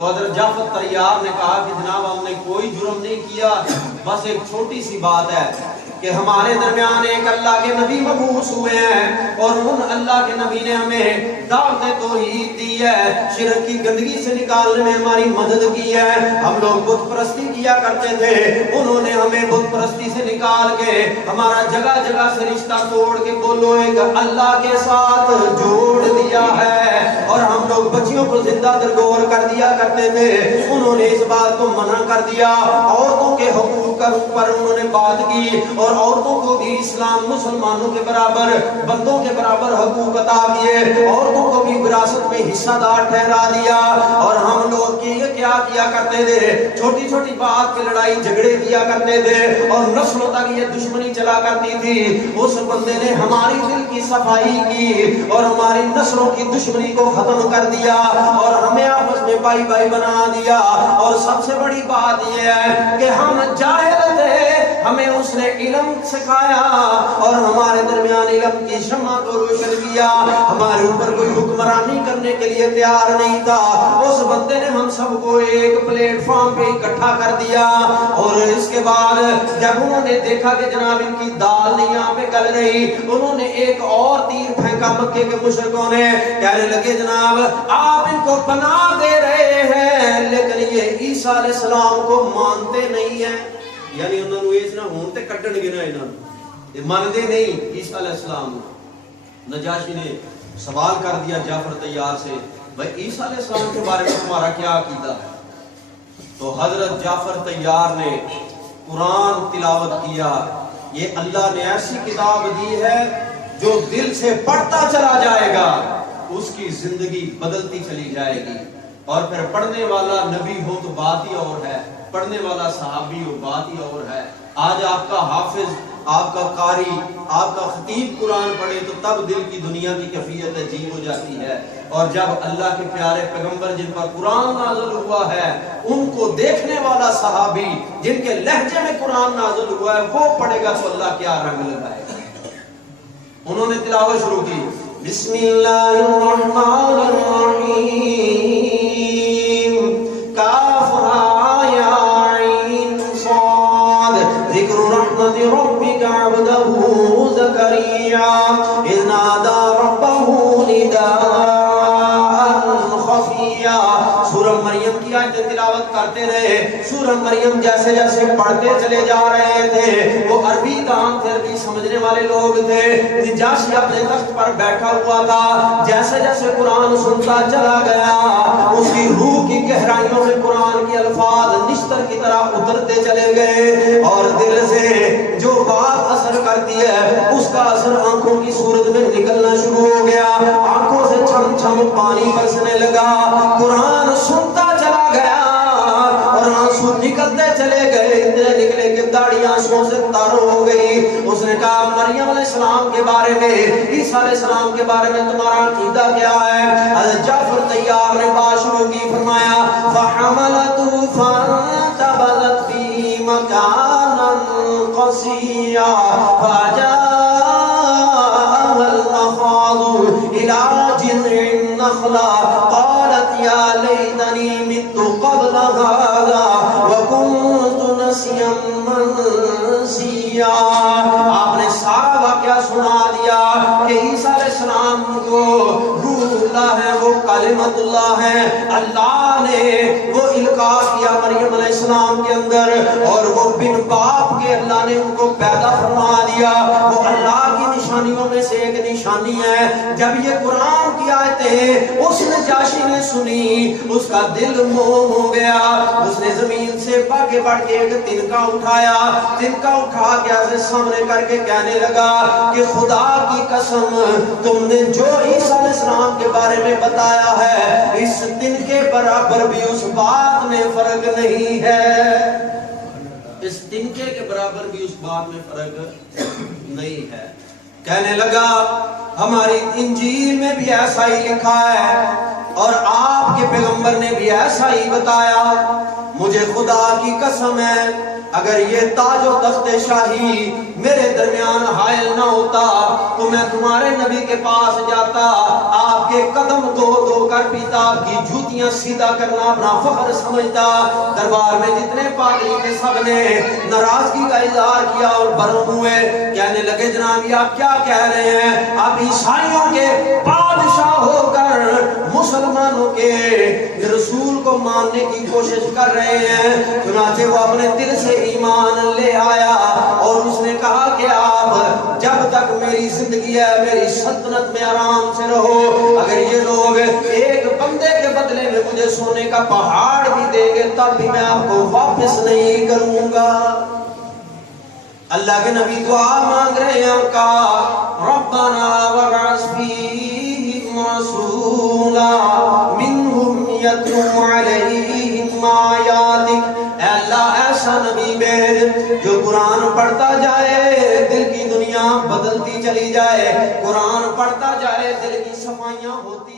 تو حضرت جعفر طیار نے کہا کہ جناب ہم نے کوئی جرم نہیں کیا، بس ایک چھوٹی سی بات ہے کہ ہمارے درمیان ایک اللہ کے نبی مبعوث ہوئے ہیں اور ان اللہ کے نبی نے ہمیں دعوت توحید دی ہے، شرک کی گندگی سے نکالنے میں ہماری مدد کی ہے۔ ہم لوگ بت پرستی کیا کرتے تھے، انہوں نے ہمیں بت پرستی سے نکال کے ہمارا جگہ جگہ سے رشتہ توڑ کے بولو ایک اللہ کے ساتھ جوڑ دیا ہے، اور ہم لوگ بچیوں کو زندہ درگور کر دیا کرتے تھے، انہوں نے اس بات کو منع کر دیا۔ عورتوں کے حقوق کا پر انہوں نے بات کی اور عورتوں کو بھی اسلام مسلمانوں کے برابر بندوں کے برابر حقوق عطا کیے، عورتوں کو بھی وراثت میں حصہ دار ٹھہرا دیا۔ اور ہم لوگ کیا کرتے تھے، چھوٹی چھوٹی بات پہ لڑائی جھگڑے کیا کرتے تھے اور نسلوں تک یہ دشمنی چلا کرتی تھی۔ اس بندے نے ہماری دل کی صفائی کی اور ہماری نسلوں کی دشمنی کو ختم کر دیا اور ہمیں آپس میں بھائی بھائی بنا دیا۔ اور سب سے بڑی بات یہ ہے کہ ہم جاہل تھے، ہمیں اس نے علم سکھایا اور ہمارے درمیان علم کی شمع کو روشن کیا، ہمارے اوپر کوئی حکمرانی کرنے کے لیے تیار نہیں تھا۔ اس بندے نے ہم سب کو ایک پلیٹ فارم پہ اکٹھا کر دیا اور اس کے بعد جب انہوں نے دیکھا کہ جناب ان کی دال نہیں یہاں پہ گل رہی، انہوں نے ایک اور تیر پھینکا مکے کے مشرکوں نے، کہنے لگے جناب آپ ان کو پناہ دے رہے ہیں لیکن یہ عیسیٰ علیہ السلام کو مانتے نہیں ہیں، یعنی انہوں نے اس نہ ہون تے کڈن گے نا انہاں یہ مانتے نہیں عیسیٰ علیہ السلام۔ نجاشی نے سوال کر دیا جعفر طیار سے، بھائی عیسیٰ علیہ السلام کے بارے میں تمہارا کیا عقیدہ ہے؟ تو حضرت جعفر طیار نے قرآن تلاوت کیا۔ یہ اللہ نے ایسی کتاب دی ہے جو دل سے پڑھتا چلا جائے گا اس کی زندگی بدلتی چلی جائے گی، اور پھر پڑھنے والا نبی ہو تو بات ہی اور ہے، پڑھنے والا صحابی ہو بات ہی اور ہے۔ آج آپ کا حافظ، آپ کا قاری، آپ کا خطیب قرآن پڑھے تو تب دل کی دنیا کی کیفیت عجیب ہو جاتی ہے، اور جب اللہ کے پیارے پیغمبر جن پر قرآن نازل ہوا ہے ان کو دیکھنے والا صحابی جن کے لہجے میں قرآن نازل ہوا ہے وہ پڑھے گا تو اللہ کیا رنگ لگائے گا۔ انہوں نے تلاوت شروع کی، بسم اللہ الرحمن الرحیم، کاف ہا یا عین صاد، ذکر رحمت ربک عبدہ زکریا اذ نادى ربہ نداء خفیا۔ سورہ مریم کی آیت تلاوت کرتے رہے، سورہ مریم جیسے جیسے پڑھتے چلے جا رہے تھے، وہ عربی دان تھے، عربی سمجھنے والے لوگ تھے۔ نجاشی اپنے تخت پر بیٹھا ہوا تھا، جیسے جیسے قرآن سنتا چلا گیا اس کی روح کی گہرائیوں میں قرآن کے الفاظ نشتر کی طرح اترتے چلے گئے، اور دل سے جو بات اثر کرتی ہے اس کا اثر آنکھوں کی صورت میں نکلنا شروع ہو گیا، آنکھوں سے چھم چھم پانی برسنے لگا، قرآن سنتا چلا گیا اور آنسو نکلتے چلے گئے، اتنے نکلے کہ داڑھی آنسوں سے تر ہو گئی۔ اس نے کہا مریم علیہ السلام کے بارے میں، عیسیٰ علیہ السلام کے بارے میں تمہارا عقیدہ کیا ہے؟ حضرت جعفر طیار نے بات شروع کی، فرمایا فَحَمَلَتُ فَانْتَبَذَتْ فِي مَكَانًا قَصِيًّا فَجَاءَهَا الْمَخَاضُ إِلَى جِذْعِ النَّخْلَةِ قَالَتْ يَا لَيْتَنِي مِتُّ قَبْلَ هَذَا وَكُنْتُ نَسِيًّا مَنسِيًّا۔ آپ نے سارا واقعہ سنا دیا کہ عیسیٰ علیہ السلام کو روح اللہ ہے، وہ کلمت اللہ ہے، اللہ نے وہ القاء کیا مریم علیہ السلام کے اندر، اور وہ بن باپ کے اللہ نے ان کو پیدا فرما دیا۔ وہ اللہ کی نشانیوں میں سے ایک نشانی ہے۔ جب یہ قرآن کی آیتیں اس نجاشی نے سنی اس کا دل موم ہو گیا، اس نے زمین سے بڑھ کے ایک تنکا اٹھایا، تنکا اٹھا کے ایسے سامنے کر کے کہنے لگا کہ خدا کی قسم تم نے جو عیسیٰ علیہ السلام کے بارے میں بتایا ہے اس تنکے برابر بھی اس بات میں فرق نہیں ہے، اس تنکے کے برابر بھی اس بات میں فرق نہیں ہے۔ کہنے لگا ہماری انجیل میں بھی ایسا ہی لکھا ہے اور آپ کے پیغمبر نے بھی ایسا ہی بتایا، مجھے خدا کی قسم ہے اگر یہ تاج و تخت شاہی میرے درمیان حائل نہ ہوتا تو میں تمہارے نبی کے پاس جاتا، آپ کے قدم دھو دھو کر پیتا، آپ کی جوتیاں سیدھا کرنا اپنا فخر سمجھتا۔ دربار میں جتنے پادری تھے سب نے ناراضگی کا اظہار کیا اور برہم ہوئے، کہنے لگے جناب یہ آپ کیا کہہ رہے ہیں؟ آپ عیسائیوں کے بادشاہ ہو کر مسلمانوں کے رسول کو ماننے کی کوشش کر رہے ہیں۔ چنانچہ وہ اپنے دل سے ایمان لے آیا اور اس نے کہا کہ آپ جب تک میری زندگی ہے میری سلطنت میں آرام سے رہو، اگر یہ لوگ ایک بندے کے بدلے میں مجھے سونے کا پہاڑ بھی دیں گے تب بھی میں آپ کو واپس نہیں کروں گا۔ اللہ کے نبی دعا مانگ رہے ہیں کا ربنا وابعث فیہم رسولا منہم یتلو علیہم آیاتک، اے اللہ ایسا نبی بھیج جو قرآن پڑھتا جائے دل کی دنیا بدلتی چلی جائے، قرآن پڑھتا جائے دل کی صفائیاں ہوتی